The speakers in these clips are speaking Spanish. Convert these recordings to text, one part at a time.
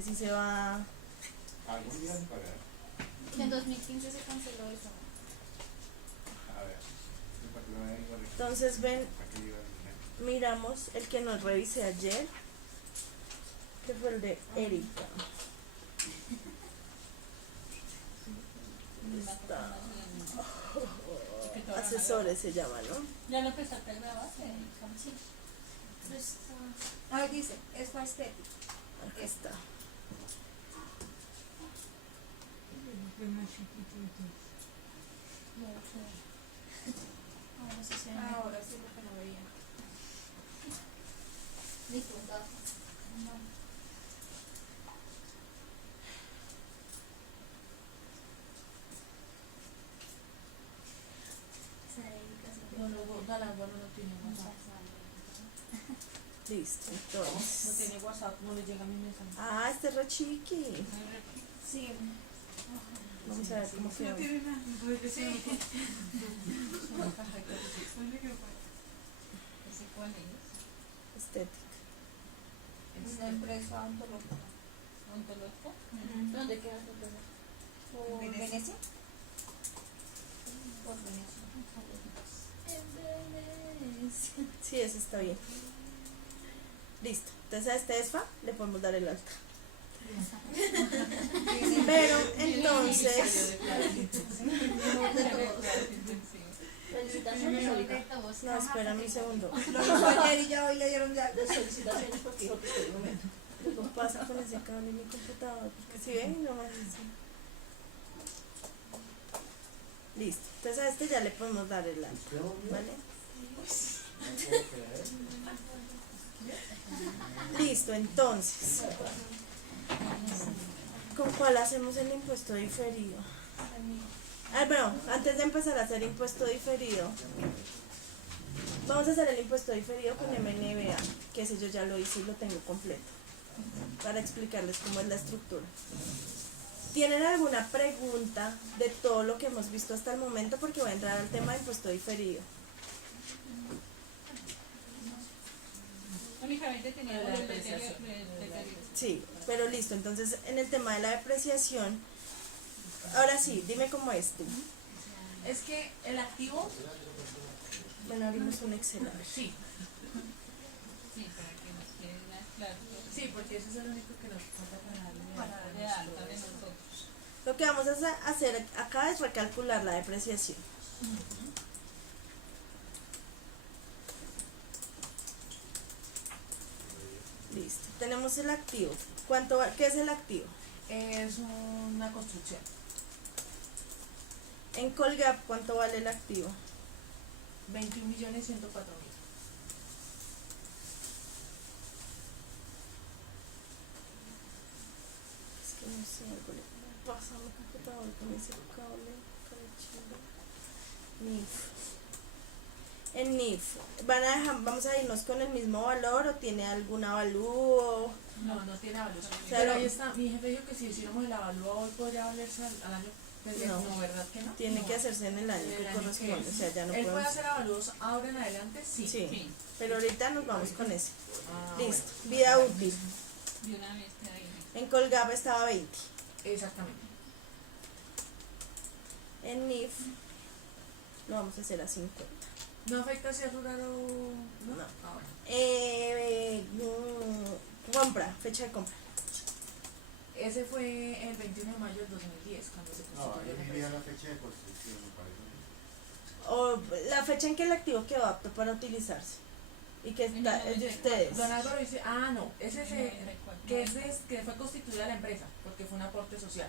Si se va. Algún día se pagará. En 2015 se canceló eso. A ver, ¿para qué lo van a ir? Entonces ven, ¿Para qué iba a venir? miramos el que nos revisé ayer, que fue el de Erika. Está. Asesores se llama, ¿no? Ya lo empezaste a grabar. Sí. Ahí dice, es para estética. Acá está. Ahora sí se ve. Ahora sí lo que no veía. Listo, gafas. No, Galán, no tiene WhatsApp. Listo, No entonces. tiene WhatsApp, no le llega mi mensaje. Ah, este es re chiqui. Sí. Vamos a ver cómo queda. Una caja de ¿Ese cuál es? Estética. Es una empresa ontológica. ¿Ontológico? ¿Dónde queda tu teléfono? ¿Por Venecia? Por Venecia. En Venecia. Sí, ese está bien. Listo. Entonces a este ESFA le podemos dar el alta. Pero entonces. Felicitaciones, Erika. No, espérame un segundo. Lo hizo ayer y ya hoy le dieron ya. Felicitaciones porque dijo que estoy un momento. ¿Qué pasa con ese cable en mi computador? Porque si ven, no más. Listo. Entonces a este ya le podemos dar el alta. ¿Vale? Listo, entonces. ¿Con cuál hacemos el impuesto diferido? Ah, bueno, antes de empezar a hacer impuesto diferido, vamos a hacer el impuesto diferido con MNBA, que ese yo ya lo hice y lo tengo completo, para explicarles cómo es la estructura. ¿Tienen alguna pregunta de todo lo que hemos visto hasta el momento? Porque voy a entrar al tema de impuesto diferido. Únicamente tenía La la depreciación. Sí, pero listo, entonces en el tema de la depreciación, ahora sí, dime cómo es tú. Es que el activo, Bueno, abrimos un Excel. A ver. sí, Sí, para que nos quede más claro. sí, porque eso es lo único que nos falta para darle De alta de nosotros. Lo que vamos a hacer acá es recalcular la depreciación. Listo, tenemos el activo. ¿Qué es el activo? Es una construcción. En Colgap, ¿cuánto vale el activo? 21.104.000. Es que no sé, algo le pasa a mi computador con ese cable. NIF. En NIF, ¿vamos a irnos con el mismo valor o tiene algún avalúo? No tiene avalúo. sea, Pero no- ahí está, mi jefe dijo que si hiciéramos el avalúo hoy podría valerse al año. No. ¿Verdad que no? Tiene No. que hacerse en el año En el que año corresponde, que- o sea, ya no Él puede podemos. hacer avalúos ahora en adelante, sí. Sí, pero ahorita nos vamos con ese. Ah, Listo, vida útil. De una vez que ahí. En Colgap estaba 20. bueno, exactamente. En NIF lo vamos a hacer a 50. ¿No afecta si es rural o no? No. Ah, bueno. Compra, fecha de compra. Ese fue el 21 de mayo del 2010, cuando se No, constituyó yo la diría empresa. la fecha de construcción, me parece. O la fecha en que el activo quedó apto para utilizarse. Y que está, es de ustedes. Don Álvaro dice, no, ese No recuerdo. que fue constituida la empresa, porque fue un aporte social,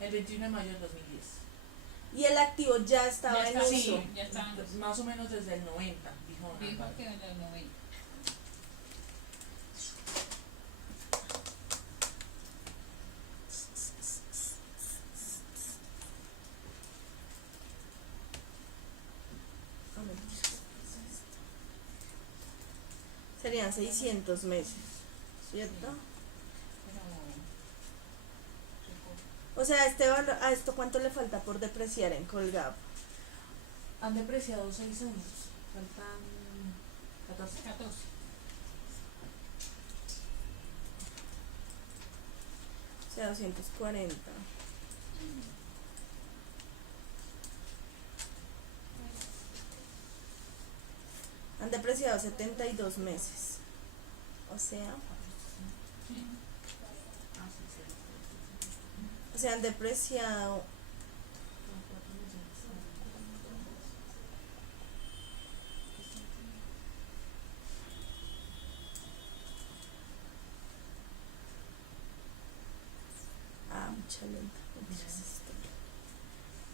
el 21 de mayo del 2010. Y el activo ya estaba Ya en está, uso. sí, ya estaban los. Más o menos desde el 90, dijo Don Dijo Álvaro. que en los 90. Serían 600 meses, ¿cierto? Pero. O sea, ¿a esto cuánto le falta por depreciar en Colgap? Han depreciado 6 años, faltan 14. 14. sea 240. Han depreciado 72 meses. O sea, han depreciado mucha lenta.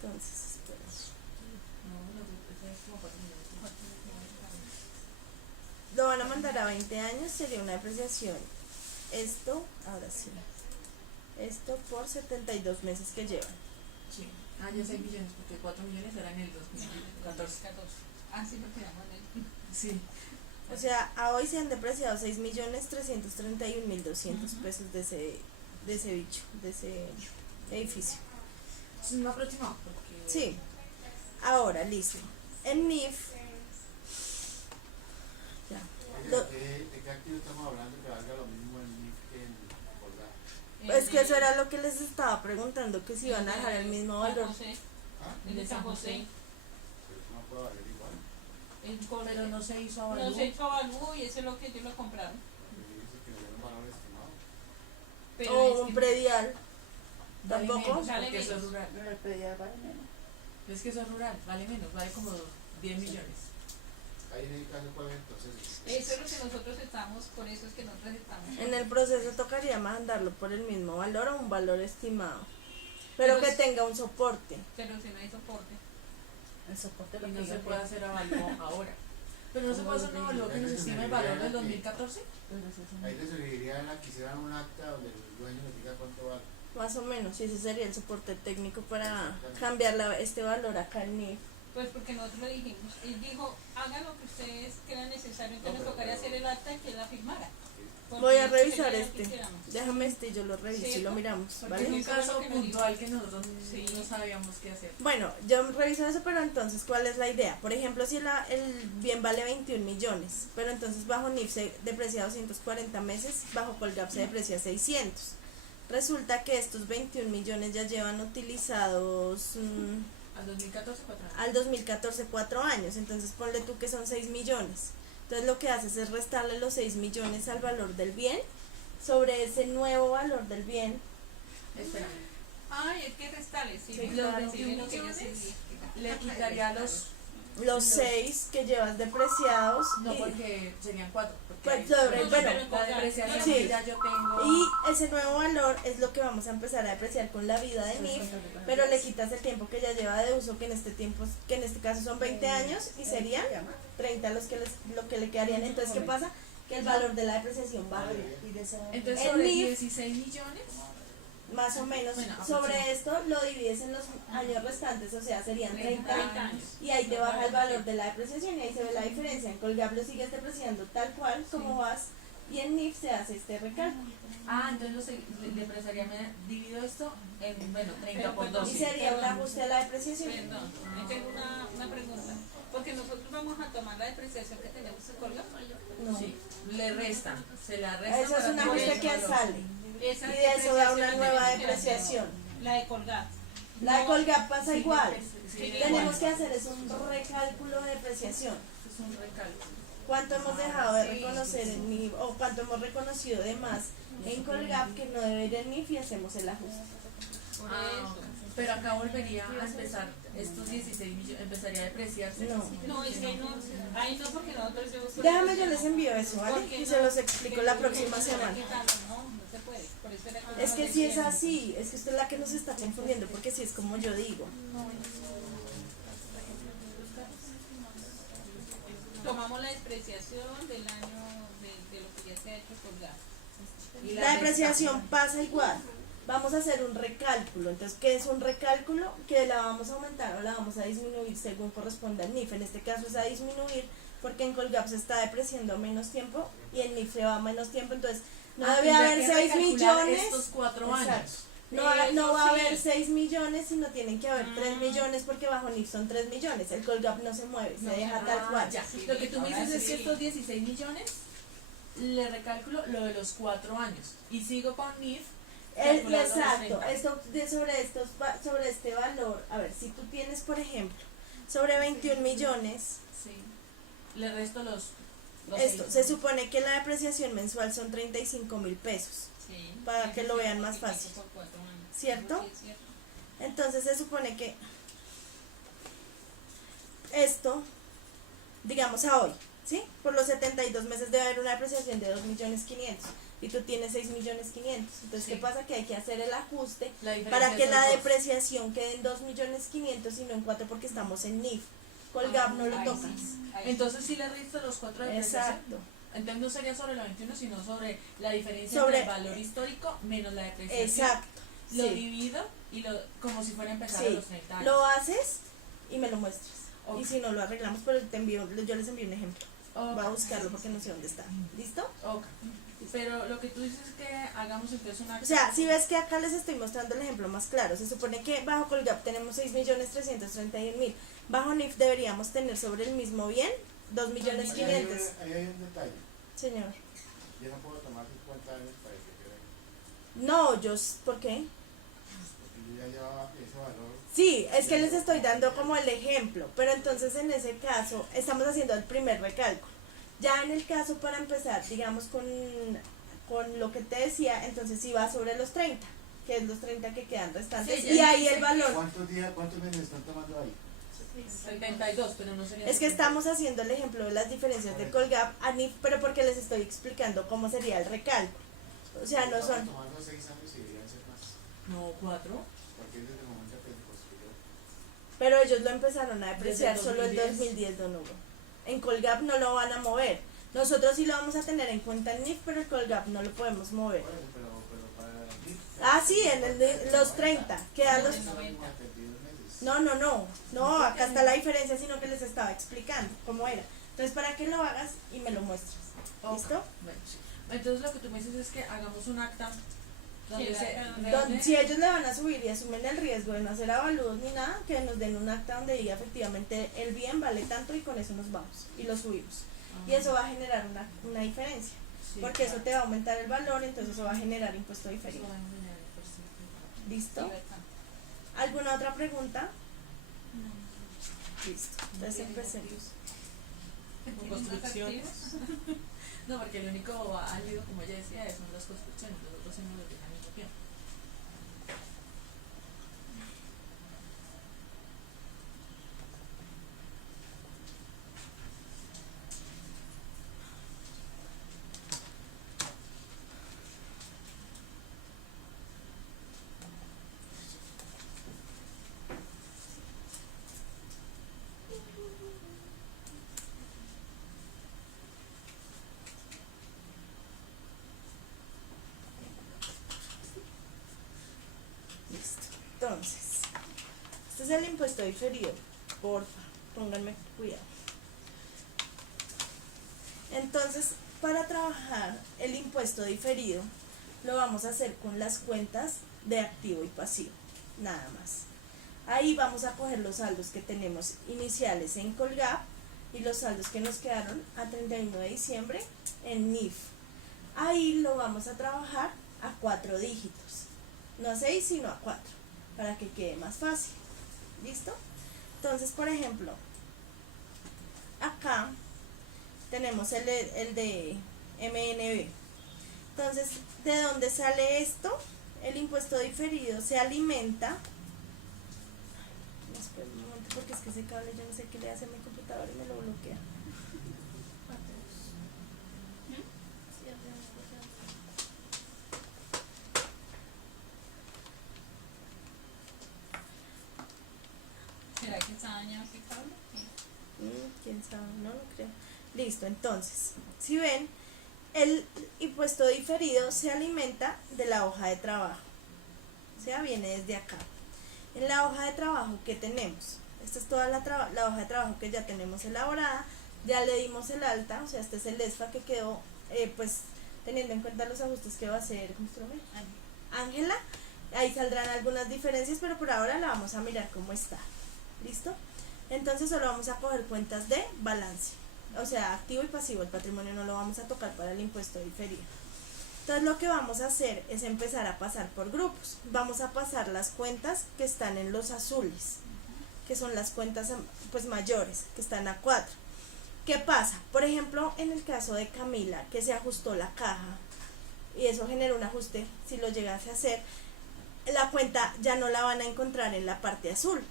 Entonces, espera. Lo van a mandar a 20 años, sería una depreciación. Esto, ahora sí. Esto por 72 meses que llevan. Sí. Ah, ya 6 millones, porque 4 millones eran en el 2014. 14. Ah, sí, porque éramos en el. Sí. O sea, a hoy se han depreciado 6.331.200 pesos de ese bicho, de ese edificio. Es un aproximado, porque... Sí. Ahora, listo. En NIF. Ya. Oye, ¿de qué activo estamos hablando que valga lo mismo en NIF que en Colgate? Es que eso era lo que les estaba preguntando, que si iban a dejar el mismo valor. ¿Ah? El de San José. Pero eso no puede valer igual. Pero no se hizo No avalúo. se hizo avalúo y eso es lo que ellos lo compraron. Porque dice que le dieron valor estimado. Pero O es un que- predial. Vale ¿Tampoco? menos, Vale porque eso es menos. rural. No le pedía para menos. Es que eso es rural, vale menos, vale como 10 millones. Ahí en el caso, ¿cuál es entonces? Eso es lo que nosotros estamos, por eso es que nosotros estamos. En el proceso tocaría mandarlo por el mismo valor o un valor estimado. Pero que tenga un soporte. Pero si no hay soporte. El soporte Y lo no que se yo puede creo. hacer avalúo ahora. Pero no se puede hacer un avalúo que nos estime el valor del 2014. Ahí le sugeriría a que hicieran un acta donde el dueño le diga cuánto vale. Más o menos, y ese sería el soporte técnico para cambiar este valor acá en NIF. Pues porque nosotros le dijimos, él dijo, hagan lo que ustedes crean necesario, entonces No, nos tocaría pero- hacer el acta y que él la firmara. Porque Voy a nosotros revisar queríamos que este. hiciéramos. Déjame y yo lo reviso y lo ¿Cierto? miramos, Porque Vale. ¿vale? Un eso es lo caso que nos puntual que nosotros Sí. no sabíamos qué hacer. Bueno, yo reviso eso, pero entonces, ¿cuál es la idea? Por ejemplo, si el bien vale 21 millones, pero entonces bajo NIF se deprecia 240 meses, bajo Colgap se deprecia 600. Resulta que estos 21 millones ya llevan utilizados Al 2014, 4 años. al 2014 4 años, entonces ponle tú que son 6 millones. Entonces lo que haces es restarle los 6 millones al valor del bien, sobre ese nuevo valor del bien. Espera. Ay, es que restales, sí. Sí, los claro. 21 millones millones. Le quitaría los... Los 6 que llevas depreciados No, y, porque serían 4. Pues sobre- bueno, la depreciación sí. que ya yo tengo... y ese nuevo valor es lo que vamos a empezar a depreciar con la vida de NIF, pero le quitas el tiempo que ya lleva de uso, que en este caso son 20 años y serían 30 lo que le quedarían. Entonces, ¿qué pasa? Que el valor de la depreciación baja. Entonces el sobre NIF 16 millones, más o menos. Bueno, Sobre esto lo divides en los años restantes, o sea, serían 30 años. y ahí te baja el valor de la depreciación y ahí se ve la diferencia. En Colgap lo sigues depreciando tal cual como vas y en NIF se hace este recálculo entonces depreciaría, divido esto en, bueno, 30 por Pero, 12. y sería un ajuste a la depreciación. Perdón, yo tengo una pregunta. Porque nosotros vamos a tomar la depreciación que tenemos en Colgap. No. Sí, le restan, se la restan. Eso es para un tener ajuste ese que valor. sale Esa y de eso da una depreciación nueva la tenemos que depreciación. hacer. La de Colgap. La de Colgap pasa Sí, igual. sí, Tenemos que hacer es un recálculo de depreciación. Es un recálculo. ¿Cuánto hemos dejado de reconocer en NIF o cuánto hemos reconocido de más en Colgap que no debe ir en NIF y hacemos el ajuste? Por Ah, eso. ok. Pero acá volvería a empezar, estos 16 millones, empezaría a depreciarse. No. No, es que ahí no, porque nosotros Déjame, yo les envío eso, ¿vale? Y se los explico la próxima semana. No, no se puede. Por eso era que Es que si es así, es que usted es la que nos está confundiendo, porque si es como yo digo. tomamos la depreciación del año de lo que ya se ha hecho Colgap. Y La depreciación pasa igual. Vamos a hacer un recálculo. Entonces, ¿qué es un recálculo? Que la vamos a aumentar o la vamos a disminuir según corresponda al NIF. En este caso es a disminuir porque en Colgap se está depreciando a menos tiempo y en NIF se va a menos tiempo. Entonces, no debe tendría haber que 6 recalcular millones. estos 4 Exacto. años. No va a Eso sí. haber 6 millones, sino tienen que haber 3 millones porque bajo NIF son 3 millones. El Colgap no se mueve, se deja tal cual. Ya. Lo que tú me dices es que estos 16 millones le recálculo lo de los 4 años y sigo con NIF calcular los Exacto, 30. sobre este valor, a ver, si tú tienes, por ejemplo, sobre 21 millones, Sí. Le resto los esto, 6. se supone que la depreciación mensual son 35.000 pesos, Sí. Para que lo vean más fácil. Por 4 años. ¿Cierto? Sí, es cierto. Entonces se supone que esto, digamos a hoy, ¿sí? Por los 72 meses debe haber una depreciación de 2.500.000 y tú tienes 6.500.000. Entonces, ¿qué Sí. pasa? Que hay que hacer el ajuste La diferencia para que es la los dos. depreciación quede en 2.500.000 y no en 4 porque estamos en NIF. Colgap no lo Ahí tocas. sí, ahí sí. Entonces sí le resto los 4 de depreciación. Exacto, Entonces no sería sobre la 21, sino sobre la diferencia Sobre- entre el valor histórico menos la depreciación. exacto. Lo Sí. divido y como si fuera a empezar Sí. a los 30 años. Lo haces y me lo muestras. Ok. Y si no lo arreglamos, pero yo les envío un ejemplo. Ok. Voy a buscarlo porque no sé dónde está. ¿Listo? Ok. Pero lo que tú dices es que hagamos entonces una... O sea, si ves que acá les estoy mostrando el ejemplo más claro, se supone que bajo Colgap tenemos 6.331.000. Bajo NIF deberíamos tener sobre el mismo bien 2.500.000. Ahí hay un detalle. Señor. Yo no puedo tomar 50 años para que quede. No, ¿por qué? Porque yo ya llevaba ese valor. Sí, es que les estoy dando como el ejemplo, pero entonces en ese caso estamos haciendo el primer recálculo. Ya en el caso para empezar, digamos con lo que te decía, entonces sí va sobre los 30, que es los 30 que quedan restantes, Sí, y ya ahí dice el valor. ¿Cuántos meses están tomando ahí? 72, pero no sería... Es que estamos haciendo el ejemplo de las diferencias de Colgap a NIF, pero porque les estoy explicando cómo sería el recálculo. O sea, no Estaban son... tomando 6 años y deberían ser más. No, 4. Porque es desde el momento que se construyó. Pero ellos lo empezaron a depreciar Desde el solo el 2010. 2010, don Hugo. En Colgap no lo van a mover. Nosotros sí lo vamos a tener en cuenta en NIF, pero el Colgap no lo podemos mover. Bueno, pero para mí. Ah, sí, en el de los 30, quedan los... Son 52 meses. No, acá está la diferencia, sino que les estaba explicando cómo era. Entonces, para que lo hagas y me lo muestras. ¿Listo? Bueno, sí. Entonces lo que tú me dices es que hagamos un acta donde Sí, se... donde- Si ellos le van a subir y asumen el riesgo de no hacer avalúos ni nada, que nos den un acta donde diga efectivamente el bien vale tanto y con eso nos vamos y lo subimos. Y eso va a generar una diferencia, Sí, porque eso claro. te va a aumentar el valor, entonces eso va a generar impuesto Eso diferido. va a generar el porcentaje. ¿Listo? Libertad. ¿Alguna otra pregunta? Listo. Entonces empecemos. Como construcciones. No, porque el único válido, como ella decía, son las construcciones, los otros hemos los al mismo tiempo. Listo. Entonces, este es el impuesto diferido. Porfa, pónganme cuidado. Entonces, para trabajar el impuesto diferido, lo vamos a hacer con las cuentas de activo y pasivo, nada más. Ahí vamos a coger los saldos que tenemos iniciales en Colgap y los saldos que nos quedaron a 31 de diciembre en NIF. Ahí lo vamos a trabajar a 4 dígitos, no a 6 sino a 4, para que quede más fácil. ¿Listo? Entonces, por ejemplo, acá tenemos el de MNB. Entonces, ¿de dónde sale esto? El impuesto diferido se alimenta. Espera un momento, porque es que ese cable yo no sé qué le hace a mi computadora y me lo bloquea. ¿Será que está dañado ese cable? ¿Quién sabe? No lo creo. Listo, entonces, si ven, el impuesto diferido se alimenta de la hoja de trabajo. O sea, viene desde acá. En la hoja de trabajo que tenemos, esta es toda la hoja de trabajo que ya tenemos elaborada, ya le dimos el alta, o sea, este es el ESFA que quedó, pues, teniendo en cuenta los ajustes que va a hacer, ¿cómo se llama? Ángela. Ahí saldrán algunas diferencias, pero por ahora la vamos a mirar cómo está. ¿Listo? Entonces solo vamos a coger cuentas de balance, o sea, activo y pasivo. El patrimonio no lo vamos a tocar para el impuesto diferido. Entonces lo que vamos a hacer es empezar a pasar por grupos. Vamos a pasar las cuentas que están en los azules, que son las cuentas pues mayores, que están a 4. ¿Qué pasa? Por ejemplo, en el caso de Camila, que se ajustó la caja y eso generó un ajuste, si lo llegase a hacer, la cuenta ya no la van a encontrar en la parte azul.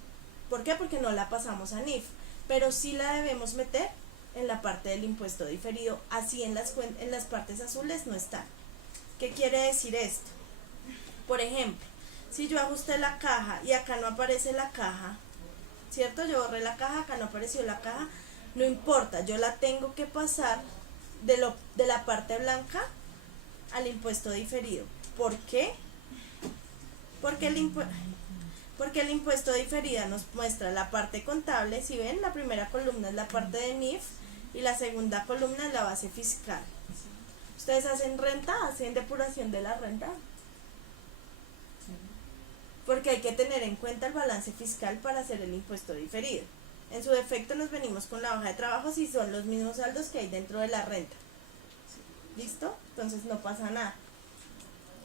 ¿Por qué? Porque no la pasamos a NIF, pero sí la debemos meter en la parte del impuesto diferido, así en las partes azules no está. ¿Qué quiere decir esto? Por ejemplo, si yo ajusté la caja y acá no aparece la caja, ¿cierto? Yo borré la caja, acá no apareció la caja, no importa, yo la tengo que pasar de la parte blanca al impuesto diferido. ¿Por qué? Porque el impuesto diferido nos muestra la parte contable. Si ven, la primera columna es la parte de NIF y la segunda columna es la base fiscal. ¿Ustedes hacen renta? ¿Hacen depuración de la renta? Porque hay que tener en cuenta el balance fiscal para hacer el impuesto diferido. En su defecto nos venimos con la hoja de trabajo si son los mismos saldos que hay dentro de la renta. ¿Listo? Entonces no pasa nada.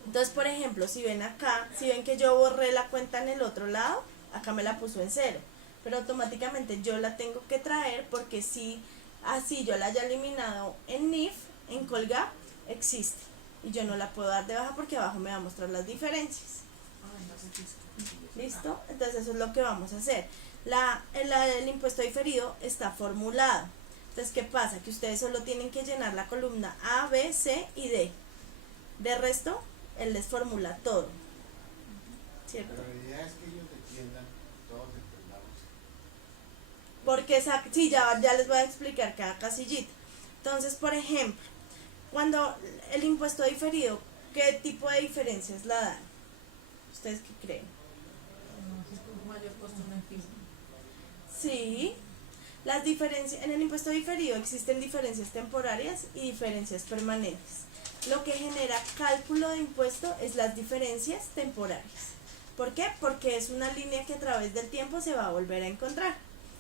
Entonces, por ejemplo, si ven acá, si ven que yo borré la cuenta en el otro lado, acá me la puso en 0. Pero automáticamente yo la tengo que traer porque si así yo la haya eliminado en NIF, en Colgap, existe. Y yo no la puedo dar de baja porque abajo me va a mostrar las diferencias. ¿Listo? Entonces eso es lo que vamos a hacer. El impuesto diferido está formulado. Entonces, ¿qué pasa? Que ustedes solo tienen que llenar la columna A, B, C y D. De resto, él les formula todo. ¿Cierto? Pero la idea es que ellos entiendan, todos entendamos. Porque sí, ya les voy a explicar cada casillita. Entonces, por ejemplo, cuando el impuesto diferido, ¿qué tipo de diferencias la dan? ¿Ustedes qué creen? Mayor costo en fijo. Sí, las diferencias en el impuesto diferido existen diferencias temporarias y diferencias permanentes. Lo que genera cálculo de impuesto es las diferencias temporarias. ¿Por qué? Porque es una línea que a través del tiempo se va a volver a encontrar,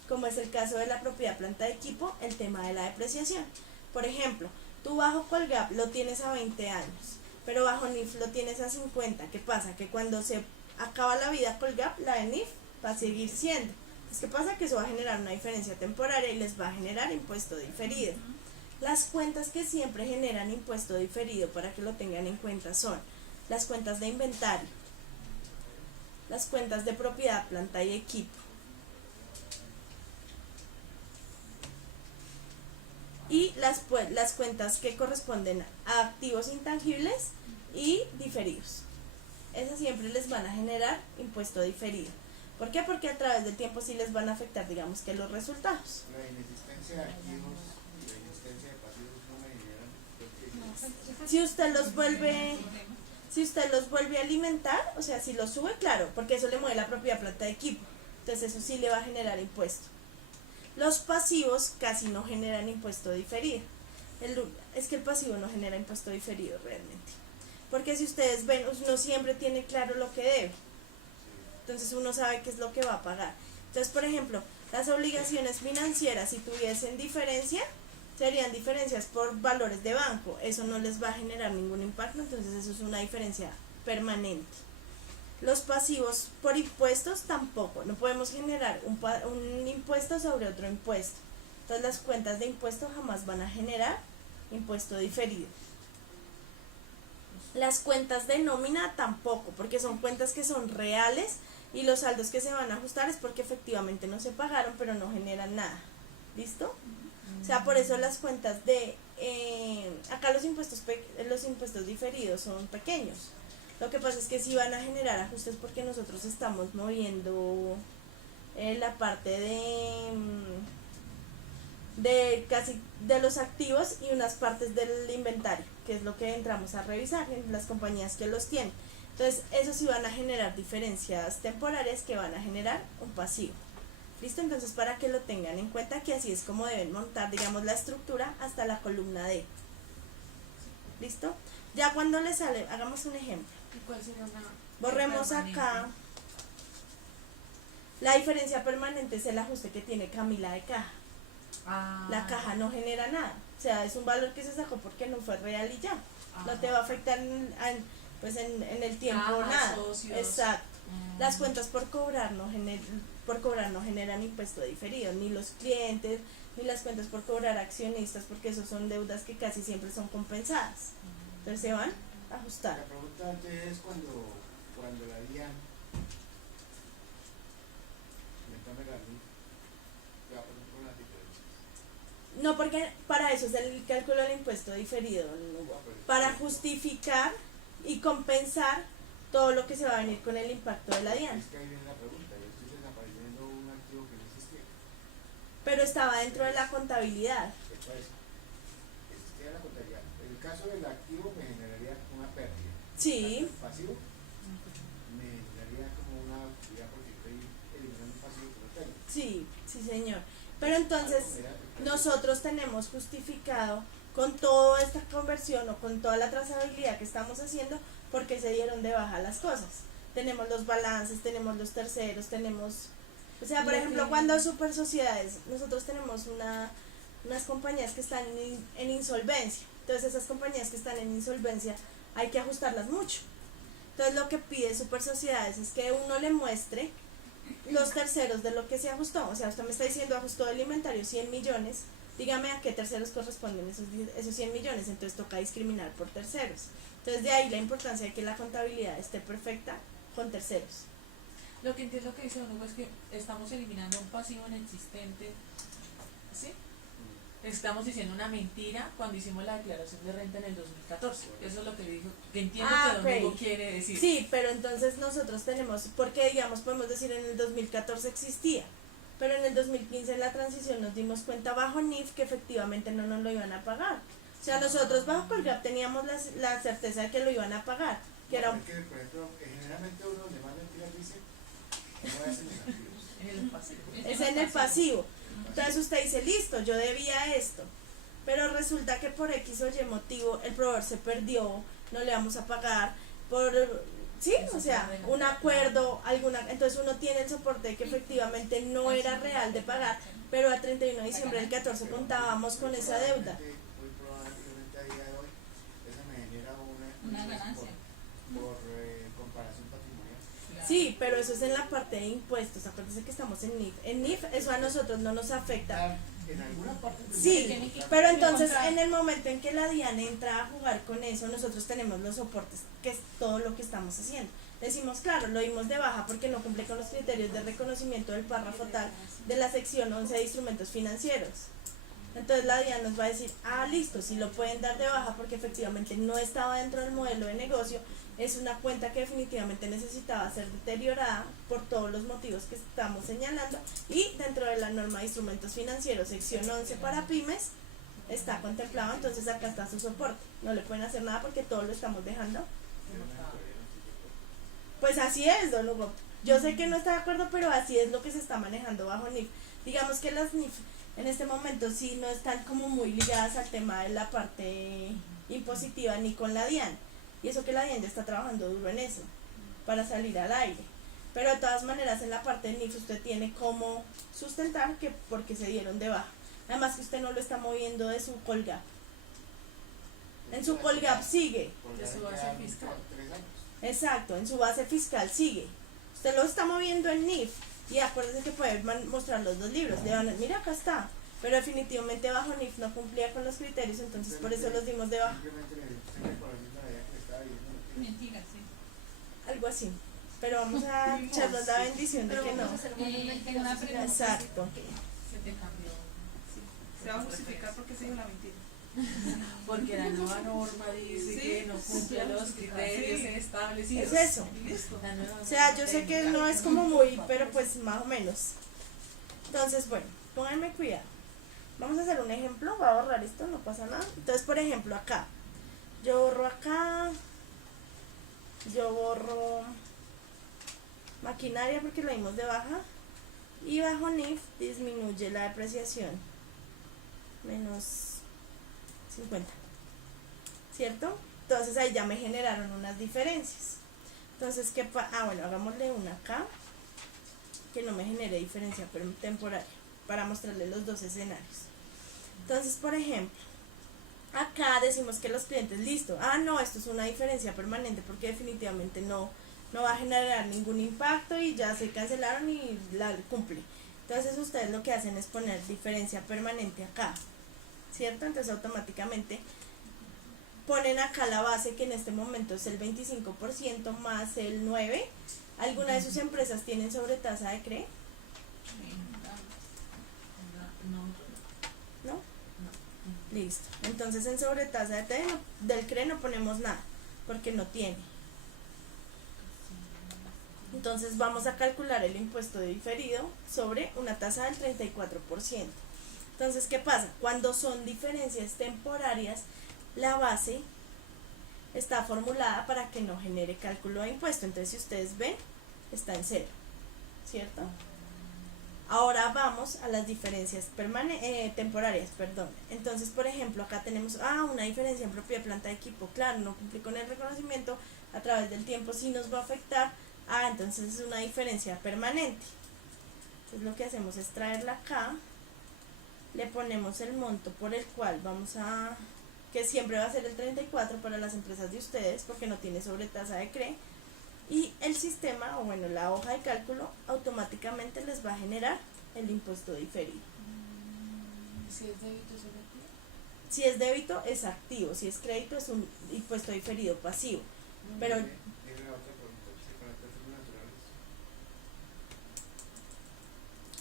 como es el caso de la propiedad planta de equipo, el tema de la depreciación. Por ejemplo, tú bajo Colgap lo tienes a 20 años, pero bajo NIF lo tienes a 50. ¿Qué pasa? Que cuando se acaba la vida Colgap, la de NIF va a seguir siendo. Pues, ¿qué pasa? Que eso va a generar una diferencia temporaria y les va a generar impuesto diferido. Las cuentas que siempre generan impuesto diferido, para que lo tengan en cuenta, son las cuentas de inventario, las cuentas de propiedad, planta y equipo, y las cuentas que corresponden a activos intangibles y diferidos. Esas siempre les van a generar impuesto diferido. ¿Por qué? Porque a través del tiempo sí les van a afectar, digamos, que los resultados. La inexistencia de activos y la inexistencia de pasivos no me generan. Si usted los vuelve a alimentar, o sea, si los sube, claro, porque eso le mueve la propiedad planta de equipo. Entonces eso sí le va a generar impuesto. Los pasivos casi no generan impuesto diferido. Es que el pasivo no genera impuesto diferido realmente. Porque si ustedes ven, uno siempre tiene claro lo que debe. Entonces uno sabe qué es lo que va a pagar. Entonces, por ejemplo, las obligaciones financieras, si tuviesen diferencia, serían diferencias por valores de banco. Eso no les va a generar ningún impacto, entonces eso es una diferencia permanente. Los pasivos por impuestos tampoco. No podemos generar un impuesto sobre otro impuesto. Entonces las cuentas de impuestos jamás van a generar impuesto diferido. Las cuentas de nómina tampoco, porque son cuentas que son reales y los saldos que se van a ajustar es porque efectivamente no se pagaron, pero no generan nada. ¿Listo? O sea, por eso las cuentas de... acá los impuestos diferidos son pequeños. Lo que pasa es que sí van a generar ajustes porque nosotros estamos moviendo la parte de casi de los activos y unas partes del inventario, que es lo que entramos a revisar en las compañías que los tienen. Entonces, eso sí van a generar diferencias temporarias que van a generar un pasivo. ¿Listo? Entonces, para que lo tengan en cuenta, que así es como deben montar, digamos, la estructura hasta la columna D. ¿Listo? Ya cuando les sale, hagamos un ejemplo. ¿Y cuál sería una? Borremos permanente? acá. La diferencia permanente es el ajuste que tiene Camila de caja. Ah. La caja no genera nada. O sea, es un valor que se sacó porque no fue real y ya. no te va a afectar pues en el tiempo Cajas, nada. socios. Exacto. Mm. Las cuentas por cobrar no generan impuesto diferido, ni los clientes, ni las cuentas por cobrar accionistas, porque esos son deudas que casi siempre son compensadas. Entonces se van a ajustar. La pregunta antes es cuando la DIAN, coméntame la ley, te va a poner con las diferencias. No, porque para eso es el cálculo del impuesto diferido, ¿no? Para justificar y compensar todo lo que se va a venir con el impacto de la DIAN. Es que ahí viene la pregunta, yo estoy desapareciendo un activo que no existía. Pero estaba dentro de la contabilidad. Después, existía la contabilidad. En el caso del activo me generaría una pérdida. Sí. El pasivo me generaría como una utilidad porque estoy eliminando un pasivo que no tengo. Sí, sí señor. Pero entonces nosotros tenemos justificado con toda esta conversión o con toda la trazabilidad que estamos haciendo porque se dieron de baja las cosas. Tenemos los balances, tenemos los terceros, tenemos... O sea, por ejemplo, cuando super sociedades, nosotros tenemos unas compañías que están en insolvencia. Entonces esas compañías que están en insolvencia hay que ajustarlas mucho. Entonces lo que pide super sociedades es que uno le muestre los terceros de lo que se ajustó. O sea, usted me está diciendo ajustó el inventario 100 millones, dígame a qué terceros corresponden esos 100 millones, entonces toca discriminar por terceros. Entonces de ahí la importancia de que la contabilidad esté perfecta con terceros. Lo que entiendo que dice Don Hugo es que estamos eliminando un pasivo inexistente, ¿sí? Estamos diciendo una mentira cuando hicimos la declaración de renta en el 2014. Eso es lo que le dijo, que entiendo que Don ok. Hugo quiere decir. Sí, pero entonces nosotros tenemos, porque digamos podemos decir en el 2014 existía, pero en el 2015 en la transición nos dimos cuenta bajo NIF que efectivamente no nos lo iban a pagar. O sea, nosotros bajo Colgap teníamos la certeza de que lo iban a pagar, que era un... Porque, por ejemplo, generalmente uno donde más mentiras dice, no hacen los activos. En el pasivo. es en el pasivo. Entonces usted dice, listo, yo debía esto, pero resulta que por X o Y motivo el proveedor se perdió, no le vamos a pagar, por, sí, o sea, un acuerdo, entonces uno tiene el soporte de que efectivamente no era real de pagar, pero a 31 de diciembre del 14 contábamos con esa deuda. Muy probablemente a día de hoy, eso me genera Una ganancia. por comparación patrimonial. Sí, pero eso es en la parte de impuestos, acuérdense que estamos en NIF. En NIF eso a nosotros no nos afecta. En alguna parte Sí, pero entonces en el momento en que la DIAN entra a jugar con eso, nosotros tenemos los soportes, que es todo lo que estamos haciendo. Decimos, claro, lo dimos de baja porque no cumple con los criterios de reconocimiento del párrafo tal de la sección 11 de instrumentos financieros. Entonces la DIAN nos va a decir, listo, si lo pueden dar de baja porque efectivamente no estaba dentro del modelo de negocio, es una cuenta que definitivamente necesitaba ser deteriorada por todos los motivos que estamos señalando y dentro de la norma de instrumentos financieros, sección 11 para pymes, está contemplado, entonces acá está su soporte. No le pueden hacer nada porque todo lo estamos dejando. Pues así es, don Hugo. Yo sé que no está de acuerdo, pero así es lo que se está manejando bajo NIF. Digamos que las NIF en este momento sí no están como muy ligadas al tema de la parte impositiva ni con la DIAN. Y eso que la DIAN ya está trabajando duro en eso, para salir al aire. Pero de todas maneras en la parte de NIF usted tiene cómo sustentar que porque se dieron de baja. Además que usted no lo está moviendo de su Colgap. En su Colgap sigue. De su base fiscal. 3 años. Exacto, en su base fiscal sigue. Usted lo está moviendo en NIF. Y acuérdense que puede mostrar los dos libros. Le van a mira, acá está. Pero definitivamente bajo NIF no cumplía con los criterios, entonces por eso los dimos de baja. Simplemente le estoy reconociendo la idea que le estaba diciendo. Mentira, sí. Algo así. Pero vamos a echarnos la bendición de que no. Vamos a hacer una pregunta. Exacto. Se te cambió. Se va a justificar porque se dijo la mentira. Porque la nueva norma dice Sí. que no cumple los criterios Sí. establecidos. Es eso. Listo. La nueva O sea, yo sé que no es como muy, pero pues más o menos. Entonces, bueno, pónganme cuidado. Vamos a hacer un ejemplo, voy a borrar esto, no pasa nada. Entonces, por ejemplo, acá. Yo borro acá. Yo borro maquinaria porque lo dimos de baja. Y bajo NIF disminuye la depreciación. Menos 50. ¿Cierto? Entonces ahí ya me generaron unas diferencias. Entonces, bueno, hagámosle una acá. Que no me genere diferencia, pero temporaria. Para mostrarle los dos escenarios. Entonces, por ejemplo, acá decimos que los clientes, listo, no, esto es una diferencia permanente porque definitivamente no va a generar ningún impacto y ya se cancelaron y la cumple. Entonces ustedes lo que hacen es poner diferencia permanente acá, ¿cierto? Entonces automáticamente ponen acá la base, que en este momento es el 25% más el 9%. ¿Alguna de sus empresas tienen sobretasa de CRE? No. ¿No? Listo. Entonces en sobretasa del CRE no ponemos nada, porque no tiene. Entonces vamos a calcular el impuesto de diferido sobre una tasa del 34%. Entonces, ¿qué pasa? Cuando son diferencias temporarias, la base está formulada para que no genere cálculo de impuesto. Entonces, si ustedes ven, está en 0, ¿cierto? Ahora vamos a las diferencias temporarias, perdón. Entonces, por ejemplo, acá tenemos una diferencia en propiedad de planta de equipo. Claro, no cumplí con el reconocimiento, a través del tiempo sí nos va a afectar. Entonces es una diferencia permanente. Entonces lo que hacemos es traerla acá, le ponemos el monto por el cual que siempre va a ser el 34 para las empresas de ustedes, porque no tiene sobretasa de CRE, y el sistema, o bueno, la hoja de cálculo, automáticamente les va a generar el impuesto diferido. Si es débito, ¿es activo? Si es débito, es activo; si es crédito, es un impuesto diferido pasivo. Pero Tiene la otra pregunta, ¿se conecta a personas naturales?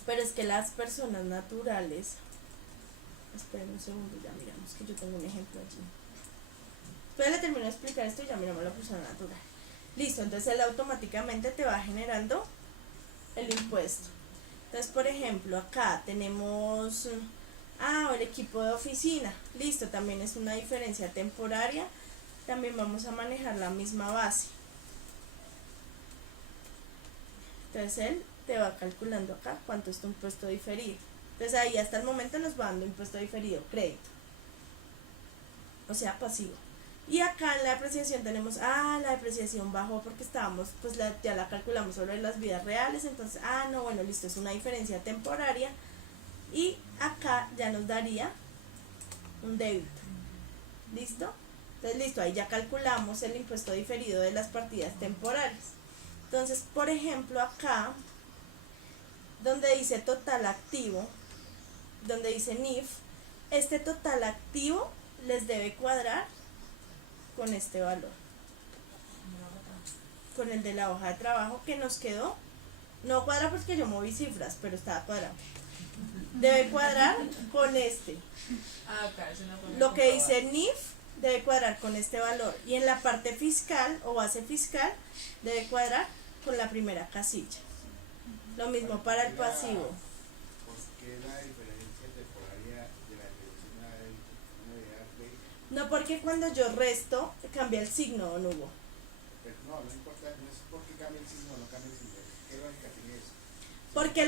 Pero es que las personas naturales, esperen un segundo, ya miramos, que yo tengo un ejemplo allí. Después le termino de explicar esto y ya miramos la persona natural. Listo, entonces él automáticamente te va generando el impuesto. Entonces, por ejemplo, acá tenemos el equipo de oficina. Listo, también es una diferencia temporaria. También vamos a manejar la misma base. Entonces él te va calculando acá cuánto es tu impuesto diferido. Entonces ahí hasta el momento nos va dando impuesto diferido, crédito, o sea, pasivo. Y acá en la depreciación tenemos, la depreciación bajó porque estábamos, pues ya la calculamos sobre las vidas reales. Entonces, no, bueno, listo, es una diferencia temporaria. Y acá ya nos daría un débito. ¿Listo? Entonces, listo, ahí ya calculamos el impuesto diferido de las partidas temporales. Entonces, por ejemplo, acá, donde dice total activo, donde dice NIF, este total activo les debe cuadrar con este valor, con el de la hoja de trabajo que nos quedó. No cuadra porque yo moví cifras, pero estaba cuadrado. Debe cuadrar con este. Acá es una forma Lo que de dice NIF debe cuadrar con este valor, y en la parte fiscal o base fiscal debe cuadrar con la primera casilla. Lo mismo para el pasivo. ¿Por qué la diferencia temporaria de la depreciación a débito? No, porque cuando yo resto cambia el signo, ¿o no hubo? Pero no importa, no es porque cambia el signo o no cambia el signo. ¿Qué lógica tiene eso? Porque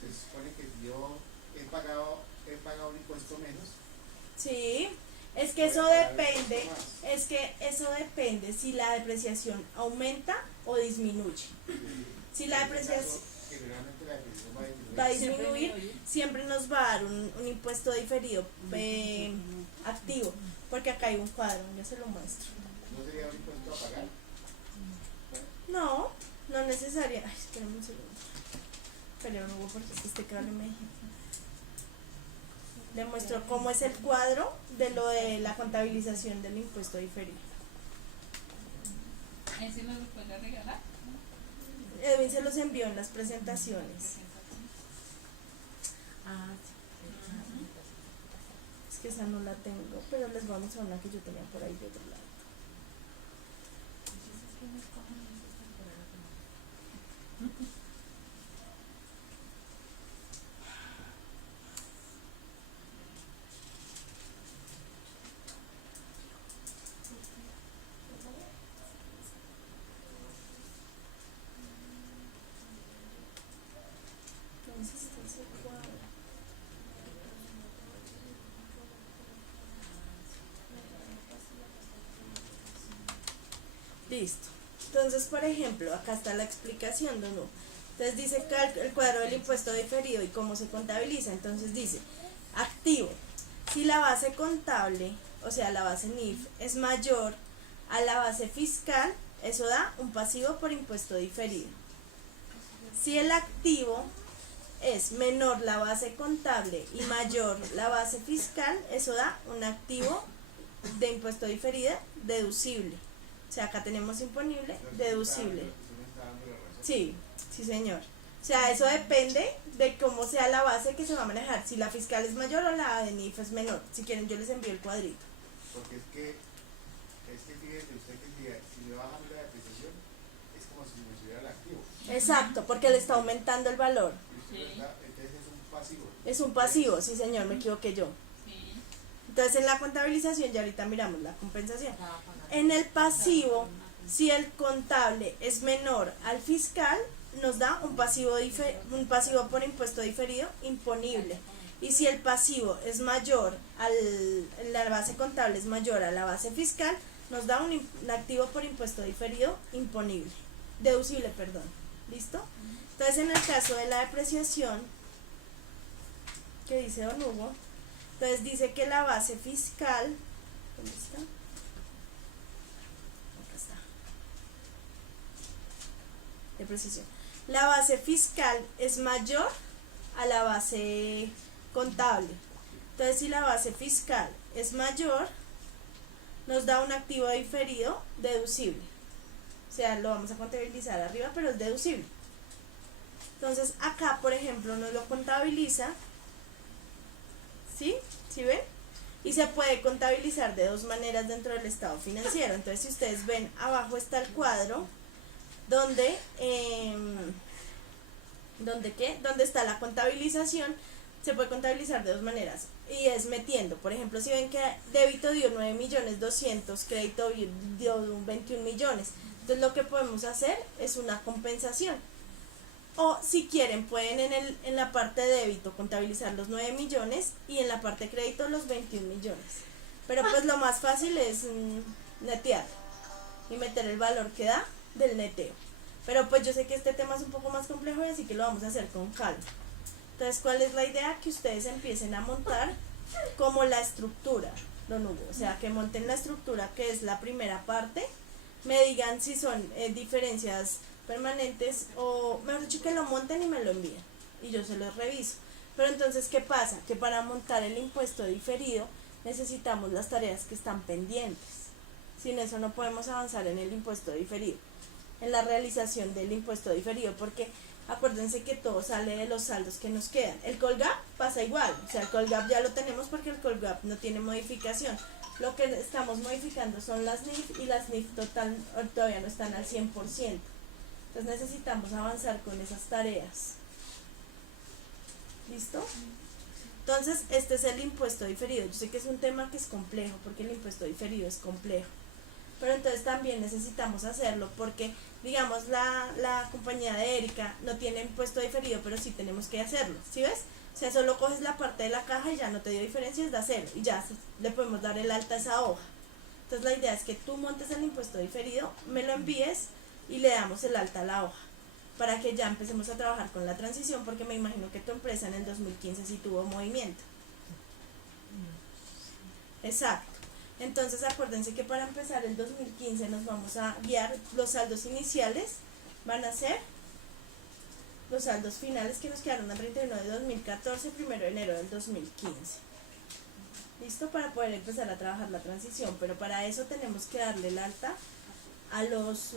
Se supone que yo he pagado un impuesto menos. Sí, es que eso depende, si la depreciación aumenta o disminuye. Si la depreciación Generalmente la depreciación va a disminuir, siempre nos va a dar un impuesto diferido activo, porque acá hay un cuadro, ya se lo muestro. ¿No sería un impuesto a pagar? No necesaria. Espérame un segundo. Pero no hubo, porque es que este cable me... Le muestro cómo es el cuadro de lo de la contabilización del impuesto diferido. Ahí sí nos lo puede regalar. Edwin se los envió en las presentaciones. sí. Es que esa no la tengo, pero les voy a mostrar una que yo tenía por ahí de otro lado. Entonces este es el cuadro. Listo. Entonces, por ejemplo, acá está la explicación de uno. Entonces dice el cuadro del impuesto diferido y cómo se contabiliza. Entonces dice, activo, Si la base contable, o sea, la base NIF, es mayor a la base fiscal, eso da un pasivo por impuesto diferido. Si el activo es menor la base contable y mayor la base fiscal, eso da un activo de impuesto diferido deducible. O sea, acá tenemos imponible, deducible. Usted me está dando la razón. Sí, sí señor. O sea, eso depende de cómo sea la base que se va a manejar. Si la fiscal es mayor o la de NIF es menor. Si quieren yo les envío el cuadrito. Porque es que fíjese usted que si le bajan la depreciación, es como si me subiera el activo. Exacto, porque le está aumentando el valor. Y usted está, entonces es un pasivo. Es un pasivo, sí señor, me equivoqué yo. Sí. Entonces en la contabilización ya ahorita miramos la compensación. La va a pagar. En el pasivo, si el contable es menor al fiscal, nos da un pasivo por impuesto diferido imponible. Y si el pasivo es mayor la base contable es mayor a la base fiscal, nos da un activo por impuesto diferido imponible, deducible, perdón. ¿Listo? Entonces en el caso de la depreciación, que dice don Hugo, entonces dice que la base fiscal, ¿dónde está? Acá está. Depreciación. La base fiscal es mayor a la base contable. Entonces si la base fiscal es mayor, nos da un activo diferido deducible. O sea, lo vamos a contabilizar arriba, pero es deducible. Entonces acá, por ejemplo, nos lo contabiliza, ¿sí? ¿Sí ven? Y se puede contabilizar de dos maneras dentro del estado financiero. Entonces si ustedes ven, abajo está el cuadro donde está la contabilización. Se puede contabilizar de dos maneras y es metiendo, por ejemplo, si ven que débito dio 9.200.000, crédito dio 21 millones, entonces lo que podemos hacer es una compensación. O si quieren pueden en la parte de débito contabilizar los 9 millones y en la parte de crédito los 21 millones. Pero pues lo más fácil es netear y meter el valor que da del neteo. Pero pues yo sé que este tema es un poco más complejo y así que lo vamos a hacer con calma. Entonces, ¿cuál es la idea? Que ustedes empiecen a montar como la estructura, don Hugo. O sea, que monten la estructura que es la primera parte, me digan si son diferencias permanentes o, mejor dicho, que lo monten y me lo envíen y yo se los reviso. Pero entonces, ¿qué pasa? Que para montar el impuesto diferido necesitamos las tareas que están pendientes. Sin eso no podemos avanzar en el impuesto diferido, en la realización del impuesto diferido, porque acuérdense que todo sale de los saldos que nos quedan. El Colgap pasa igual, o sea, el Colgap ya lo tenemos porque el Colgap no tiene modificación. Lo que estamos modificando son las NIF y las NIF todavía no están al 100%. Entonces necesitamos avanzar con esas tareas. ¿Listo? Entonces, este es el impuesto diferido. Yo sé que es un tema que es complejo porque el impuesto diferido es complejo. Pero entonces también necesitamos hacerlo porque, digamos, la compañía de Erika no tiene impuesto diferido, pero sí tenemos que hacerlo, ¿sí ves? O sea, solo coges la parte de la caja y ya no te dio diferencias de hacerlo y ya le podemos dar el alta a esa hoja. Entonces la idea es que tú montes el impuesto diferido, me lo envíes y le damos el alta a la hoja para que ya empecemos a trabajar con la transición, porque me imagino que tu empresa en el 2015 sí tuvo movimiento. Exacto. Entonces acuérdense que para empezar el 2015 nos vamos a guiar, los saldos iniciales van a ser los saldos finales que nos quedaron al 31 de 2014, 1 de enero del 2015. ¿Listo? Para poder empezar a trabajar la transición, pero para eso tenemos que darle el alta a los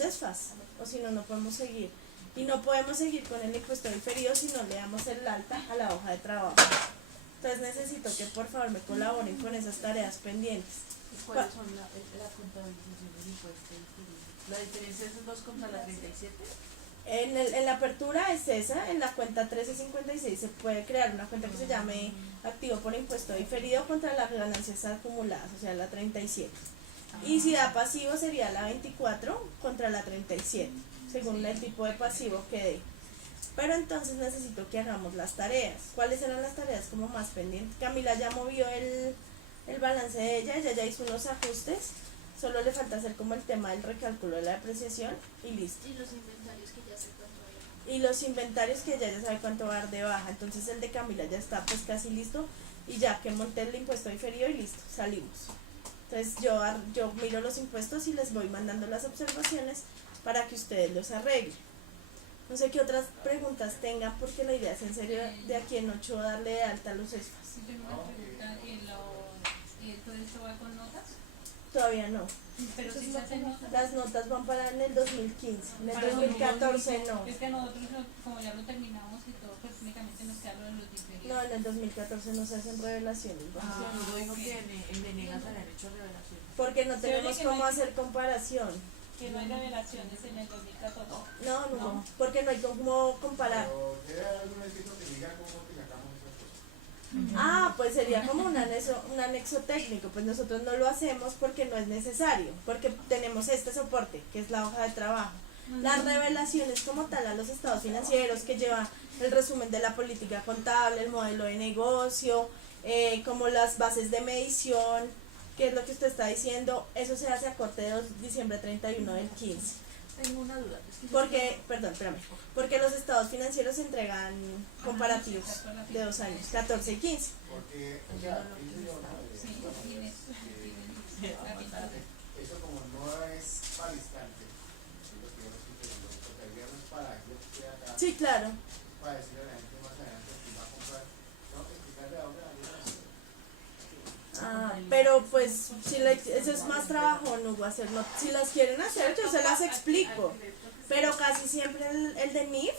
ESFAs, o si no, no podemos seguir. Y no podemos seguir con el impuesto diferido si no le damos el alta a la hoja de trabajo. Entonces necesito que por favor me colaboren con esas tareas pendientes. ¿Y cuáles son la contabilización del impuesto diferido? ¿La diferencia de esos dos contra la 37? En la apertura es esa, en la cuenta 1356 se puede crear una cuenta que se llame activo por impuesto diferido contra las ganancias acumuladas, o sea la 37. Y si da pasivo sería la 24 contra la 37, según el tipo de pasivo que dé. Pero entonces necesito que hagamos las tareas. ¿Cuáles eran las tareas como más pendientes? Camila ya movió el balance de ella ya hizo unos ajustes. Solo le falta hacer como el tema del recálculo de la depreciación y listo. Y los inventarios que ya sé cuánto hay. Y los inventarios que ella ya sabe cuánto va a dar de baja. Entonces el de Camila ya está pues casi listo. y ya que monté el impuesto diferido y listo, salimos. Entonces yo miro los impuestos y les voy mandando las observaciones para que ustedes los arreglen. No sé qué otras preguntas tengan porque la idea es en serio de aquí en 8 darle de alta a los ESFAs. Sí, tengo una pregunta. ¿Todo esto va con notas? Todavía no. Pero sí se hacen notas. Las notas van para en el 2015, en el Para 2014 no. Es que nosotros, como ya lo terminamos y todo, pues únicamente nos queda lo de los diferidos. No, en el 2014 no se hacen revelaciones, ¿no? Luego dijo que en Venegas habían hecho revelaciones. Porque no tenemos oye que no cómo hay- hacer comparación. Que no hay revelaciones en el 2014. No, porque no hay cómo comparar. Pero debe haber algún escrito que diga cómo te sacamos esas cosas. Ah, pues sería como un anexo técnico, pues nosotros no lo hacemos porque no es necesario, porque tenemos este soporte, que es la hoja de trabajo. Las revelaciones como tal a los estados financieros que lleva el resumen de la política contable, el modelo de negocio, como las bases de medición, que es lo que usted está diciendo, eso se hace a corte de diciembre 31 del 15. Tengo una duda. Es que yo Porque, perdón, espérame, porque los estados financieros entregan comparativos de 2 años, 14 y 15. Porque, o sea, pienso yo, ¿no? Sí, tiene Eso como no es para el instante, es lo que yo no estoy pensando, porque el viernes para yo que estoy acá, Sí, claro. para decirle a la gente más adelante que va a comprar, no, explicarle a dónde la vida. Pero pues si eso es más trabajo, no voy a hacer, si las quieren hacer yo se las explico, pero casi siempre el de NIF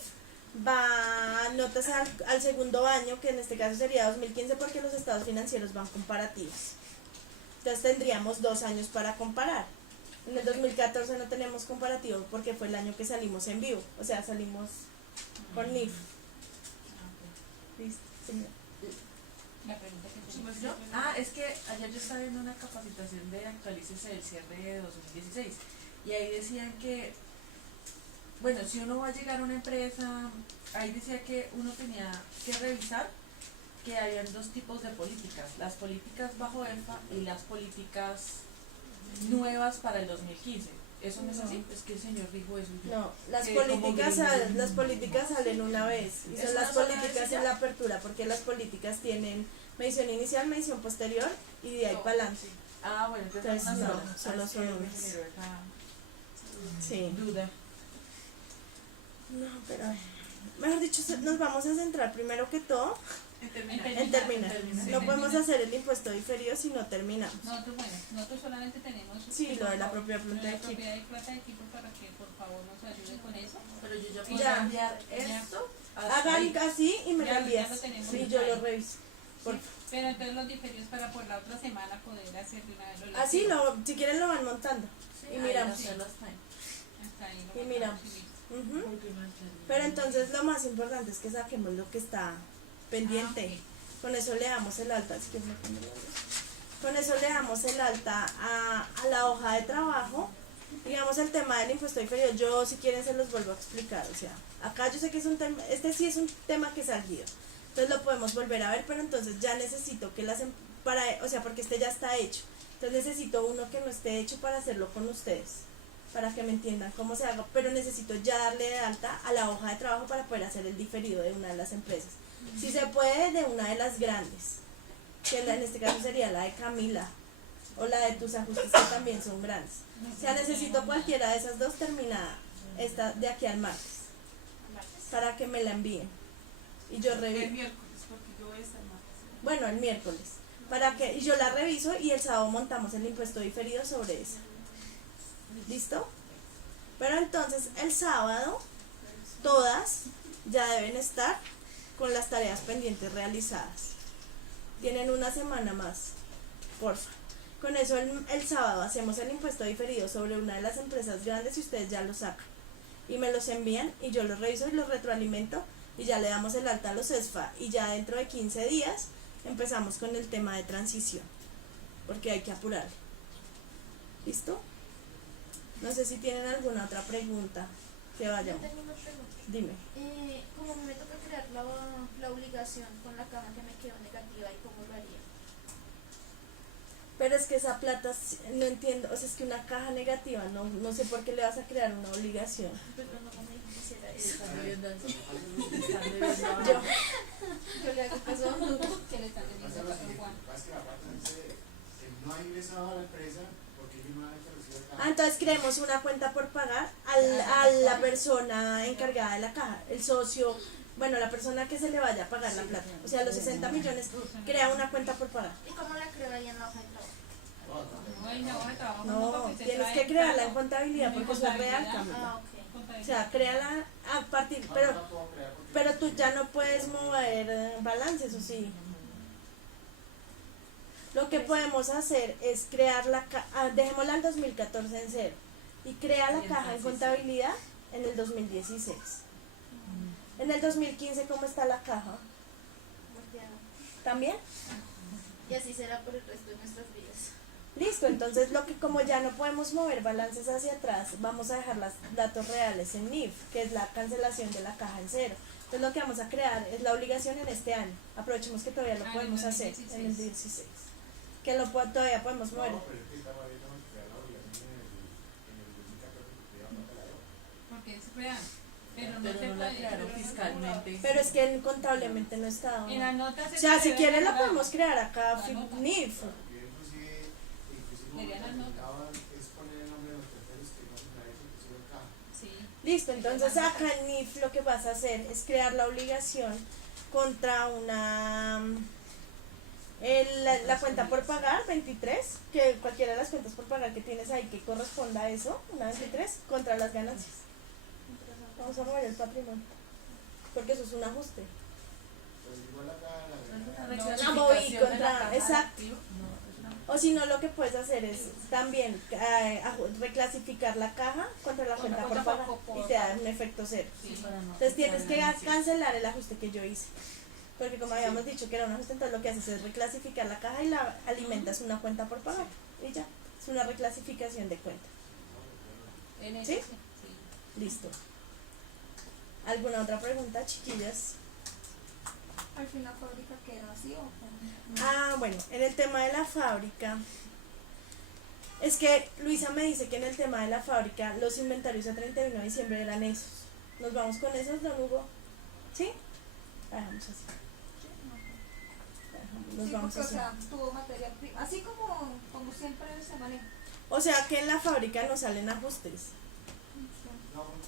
va a notas al segundo año, que en este caso sería 2015 porque los estados financieros van comparativos, entonces tendríamos 2 años para comparar. En el 2014 no tenemos comparativo porque fue el año que salimos en vivo, o sea salimos con NIF. Listo, señor. La pregunta que tengo. Pues yo, es que ayer yo estaba viendo una capacitación de Actualícese del cierre de 2016 y ahí decían que, bueno, si uno va a llegar a una empresa, ahí decía que uno tenía que revisar que habían 2 tipos de políticas, las políticas bajo EFA y las políticas nuevas para el 2015. ¿Eso no es así? Es que el señor dijo eso. y yo- No, las que políticas, como las políticas salen una vez y ¿Eso son las no son una políticas vez y ya? en la apertura porque las políticas tienen medición inicial, medición posterior y de ahí No, para adelante. bueno, entonces Entonces, una no, sola. solo Es que son me unas. generó esa Sí. duda. No, pero mejor dicho, nos vamos a centrar primero que todo en terminar. terminar. No podemos hacer el impuesto diferido si no terminamos. Nosotros solamente tenemos Sí, lo de la propiedad de planta de la equipo. propiedad de plata de equipo para que por favor nos ayude con eso. Pero yo ya Y puedo ya. enviar Ya. esto hasta Hagan ahí. así y me lo Ya envías. lo tenemos Y ahí. yo lo reviso. Por- Sí, pero entonces los diferidos para por la otra semana poder hacer de una vez lo Así, lectivo. si quieren lo van montando. Sí, Y ahí miramos. hacerlo hasta ahí. Hasta ahí lo Y mandamos miramos. y listo. Ujú. Porque no entendí. Pero entonces lo más importante es que saquemos lo que está pendiente. Con eso le damos el alta. Si quieres, me pongo la luz. Con eso le damos el alta a la hoja de trabajo. Digamos el tema del impuesto diferido. Yo si quieren se los vuelvo a explicar. O sea, acá yo sé que es un tema, este sí es un tema que es salido. Entonces lo podemos volver a ver, pero entonces ya necesito que o sea, porque este ya está hecho. Entonces necesito uno que no esté hecho para hacerlo con ustedes, para que me entiendan cómo se haga, pero necesito ya darle de alta a la hoja de trabajo para poder hacer el diferido de una de las empresas. Si se puede, de una de las grandes, que en este caso sería la de Camila, o la de tus ajustes que también son grandes. O sea, necesito cualquiera de esas dos terminada, esta de aquí al martes, para que me la envíen. Y yo El reviso. miércoles, porque yo voy a estar mal. Bueno, el miércoles. Y yo la reviso y el sábado montamos el impuesto diferido sobre eso. ¿Listo? Pero entonces el sábado todas ya deben estar con las tareas pendientes realizadas. Tienen una semana más, porfa. Con eso el sábado hacemos el impuesto diferido sobre una de las empresas grandes y ustedes ya lo sacan. Y me los envían y yo los reviso y los retroalimento y ya le damos el alta a los ESFA y ya dentro de 15 días empezamos con el tema de transición, porque hay que apurarle. ¿Listo? No sé si tienen alguna otra pregunta que Yo vayan. tengo una pregunta. Dime. Como me toca crear la obligación con la caja que me quedó negativa, ¿y cómo lo haría? Pero es que esa plata, no entiendo, o sea, es que una caja negativa, no sé por qué le vas a crear una obligación. Perdón, no me dijo que hiciera eso. Están viendo así. Están viendo Yo, así. Yo le hago caso a Hugo. que le están Pasa teniendo lo caso a siguiente, Juan. pasa que la parte dice que no ha ingresado a la empresa porque ellos no han hecho recibo de caja. Ah, entonces creemos una cuenta por pagar a la persona encargada de la caja, el socio, bueno, la persona que se le vaya a pagar la plata. O sea, los 60 millones, crea una cuenta por pagar. ¿Y cómo la creo ahí en la hoja de trabajo? No, en la hoja de trabajo No, porque usted tienes trae que crearla claro, en contabilidad porque eso es real, Camila. Ah, ok. O sea, créala a partir, No, pero no la puedo crear porque pero tú ya no puedes mover balances, ¿o sí? Lo que podemos hacer es crear la caja, dejémosla en 2014 en cero, y crea la Y caja en entonces, contabilidad en el 2016. En el 2015, ¿cómo está la caja? Volteado. ¿También? Y así será por el resto de nuestras vidas. Listo, entonces lo que como ya no podemos mover balances hacia atrás, vamos a dejar los datos reales en NIF, que es la cancelación de la caja en cero. Entonces lo que vamos a crear es la obligación en este año. Aprovechemos que todavía lo en podemos el hacer 16. en el 16. Que todavía podemos mover. no, pero es que estaba viendo que crear la obligación en el 2014 porque ya no te la dio. porque es real. Pero no Pero se no la puede. aclaró pero no fiscalmente. Pero es que contablemente no está. En la nota se O sea, si puede quieres la agregar. podemos crear acá, La nota. NIF. Yo inclusive Leería las notas. necesitaba es poner el nombre de los terceros que no se la hizo que sube acá. Sí. Listo, entonces acá en NIF lo que vas a hacer es crear la obligación contra una la cuenta por pagar 23, que cualquiera de las cuentas por pagar que tienes ahí que corresponda a eso, una 23, contra las ganancias. Vamos a mover el patrimonio, porque eso es un ajuste. Pues igual acá la Reclasificación moví de contra- la caja exacto. de activo. No, es una- O si no, lo que puedes hacer es también reclasificar la caja contra la Contra cuenta por cuenta pagar por- y te da un efecto cero. Sí, para no Entonces tienes que ganancias. cancelar el ajuste que yo hice. Porque como habíamos dicho que era un ajuste, entonces lo que haces es reclasificar la caja y la alimentas una cuenta por pagar. Y ya, es una reclasificación de cuenta. En eso ¿Sí? sí. Listo. ¿Alguna otra pregunta, chiquillas? Al fin la fábrica queda así o Ah, bueno, en el tema de la fábrica, es que Luisa me dice que en el tema de la fábrica los inventarios a 31 de diciembre eran esos. ¿Nos vamos con esos, don Hugo? ¿Sí? La dejamos así. Nos Sí, vamos porque, o así. sea, tuvo materia prima, así como siempre se maneja. O sea que en la fábrica no salen ajustes.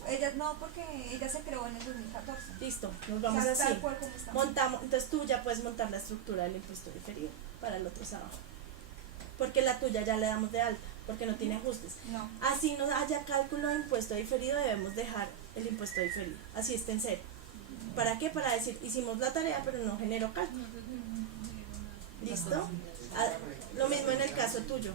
Ella no, porque ella se creó en el 2014. Listo, nos vamos O sea, así. tal cual como está. Montamos, entonces tú ya puedes montar la estructura del impuesto diferido para el otro sábado. Porque la tuya ya le damos de alta, porque no tiene ajustes. No. Así no haya cálculo de impuesto diferido, debemos dejar el impuesto diferido. Así está en cero. ¿Para qué? Para decir, hicimos la tarea, pero no generó cálculo. ¿Listo? Ah, lo mismo en el caso tuyo.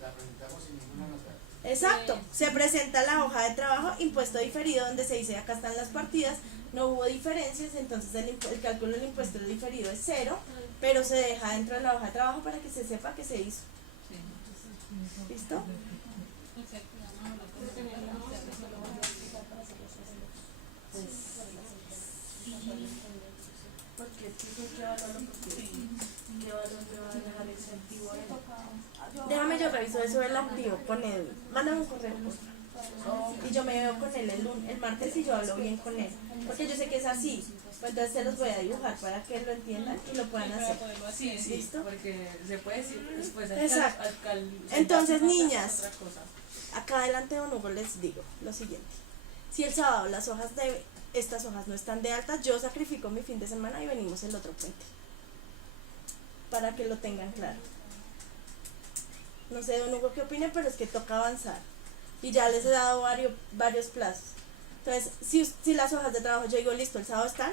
la presentamos sin ninguna nota. Exacto. Se presenta la hoja de trabajo, impuesto diferido, donde se dice acá están las partidas, no hubo diferencias, entonces el cálculo del impuesto diferido es cero, pero se deja dentro de la hoja de trabajo para que se sepa que se hizo. Sí. ¿Listo? O sea, que vamos a hablar con usted para hacer eso, lo vamos a explicar para hacer los procesos. Porque es que valor qué valor me va a dejar ese activo a él. Déjame yo reviso eso del activo con él. Mándame un correo, por favor. Y yo me veo con él el martes y yo hablo bien con él. Porque yo sé que es así. Pues entonces se los voy a dibujar para que lo entiendan y lo puedan Para hacer. poderlo Sí, hacer. sí, ¿Listo? porque se puede decir después Exacto. al Entonces, pasa niñas. otra cosa. Acá adelante, don Hugo, les digo lo siguiente. Si el sábado estas hojas no están de alta, yo sacrifico mi fin de semana y venimos el otro puente. Para que lo tengan claro. No sé, don Hugo, qué opine, pero es que toca avanzar. Y ya les he dado varios plazos. Entonces, si las hojas de trabajo, yo digo, listo, el sábado están,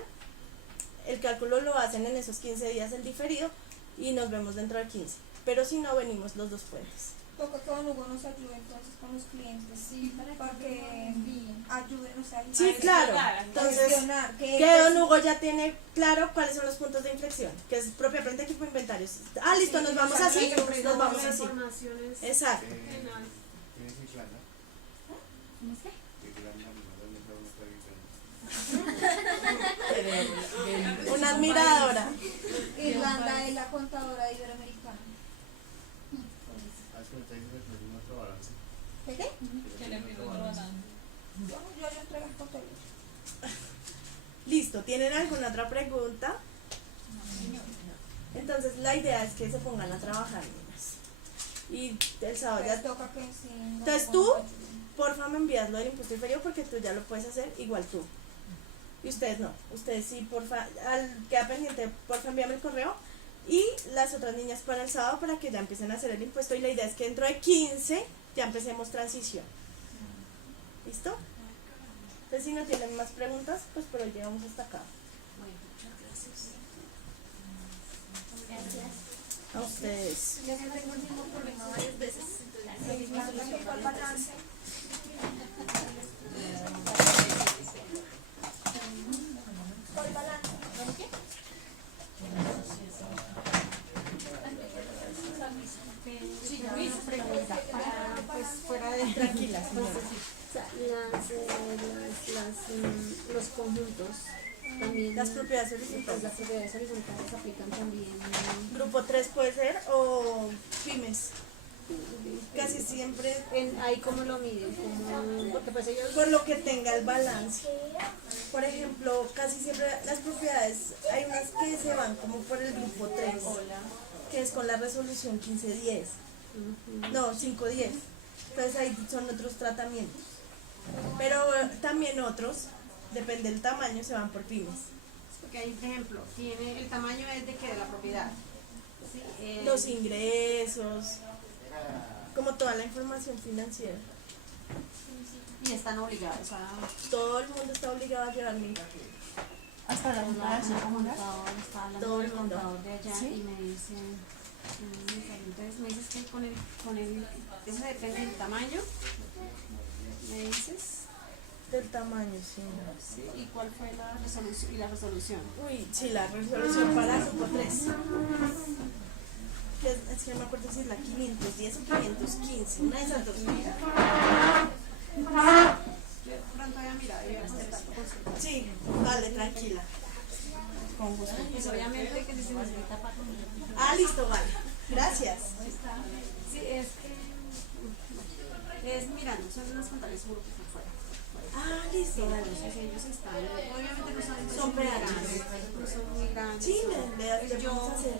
el cálculo lo hacen en esos 15 días el diferido y nos vemos dentro de 15. Pero si no, venimos los dos puentes. Toca que Don Hugo nos ayude entonces con los clientes. Sí, para que ayuden, o sea, Sí, a claro. gestionar, Entonces, gestionar, que don Hugo ya tiene claro cuáles son los puntos de inflexión, que es propiamente equipo de inventarios. Ah, listo, nos vamos así, nos vamos así. Exacto. ¿Tienes Irlanda? ¿Cómo es que? Irlanda, no está Una admiradora. Irlanda es la contadora iberoamericana. Ah, es que me está diciendo que no otro balance. ¿Qué qué? Que le pido otro balance. Yo entrego el contador. Listo, ¿tienen alguna otra pregunta? Entonces la idea es que se pongan a trabajar, niñas. Y el sábado ya Pues toca que sí. no Entonces se tú, ponga mucho. porfa, me envías lo del impuesto diferido porque tú ya lo puedes hacer igual tú. Y ustedes no. Ustedes sí, porfa, queda pendiente, porfa, envíame el correo. Y las otras niñas para el sábado para que ya empiecen a hacer el impuesto. Y la idea es que dentro de 15 ya empecemos transición. ¿Listo? Entonces si no tienen más preguntas, pues por hoy llegamos hasta acá. Bueno, muchas gracias. Gracias. A ustedes. Ya tengo el mismo problema varias veces. Entonces, la misma solución ¿Cuál varias veces. balance? ¿Cuál balance? Sí, una pregunta para, pues, fuera de Tranquila, señora. o sea, los conjuntos también, Las propiedades pues, horizontales. las propiedades horizontales aplican también. Grupo 3 puede ser o pymes. Casi siempre Ahí cómo lo miden, porque pues ellos por lo que tenga el balance. Por ejemplo, casi siempre las propiedades, hay unas que se van como por el grupo 3, que es con la resolución 1510. No, 510. Entonces ahí son otros tratamientos. Pero también otros, depende del tamaño, se van por pymes. porque hay, por ejemplo, tiene el tamaño es de que de la propiedad. ¿Sí? Los ingresos, como toda la información financiera. Y están obligados a Todo el mundo está obligado a llevar mi. Hasta la junta de acción comunal. está hablando Todo con el el mundo. contador de allá ¿Sí? y me dice, entonces me dices que eso depende del tamaño, me dices, Del tamaño, sí. ¿sí? ¿Y cuál fue la resolución? Y la resolución. Uy, sí, la resolución para grupo 3. Es que no me acuerdo si es la 510 o 515, una de esas dos. Yo pronto voy a mirar y voy a contactar con usted. Sí, vale, tranquila. Con gusto. Pues obviamente que se necesita para... Ah, listo, vale. Gracias. Sí, es mirando, son unos contables grupos afuera. Ah, listo, vale. Entonces ellos están, obviamente no son, Son muy grandes. grandes, no son muy grandes. Sí, son- le yo, vamos a hacer.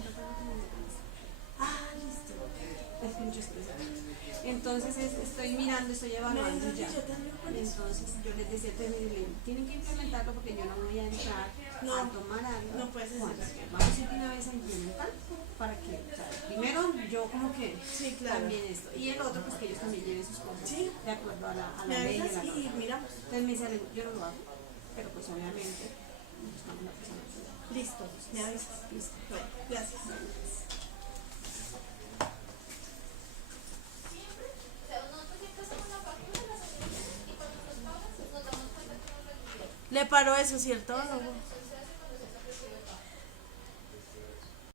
Ah, listo. es mucho estrés. Entonces estoy mirando, estoy evaluando Me ya. yo también por eso. Entonces yo les decía, tienen que implementarlo porque yo no voy a entrar No, a tomar algo. no puedes hacer cuando eso. vamos a ir de una vez a implementar para que, o sea, primero yo como que Sí, claro. también esto. Y el otro, pues que ellos también lleven sus cosas Sí. de acuerdo a la Me ley de avisas la y norma. miramos. Entonces me dice, yo no lo hago, pero pues obviamente buscamos la persona. Listo, me avisas. Listo. Bueno, gracias. Le paró eso, ¿cierto? No.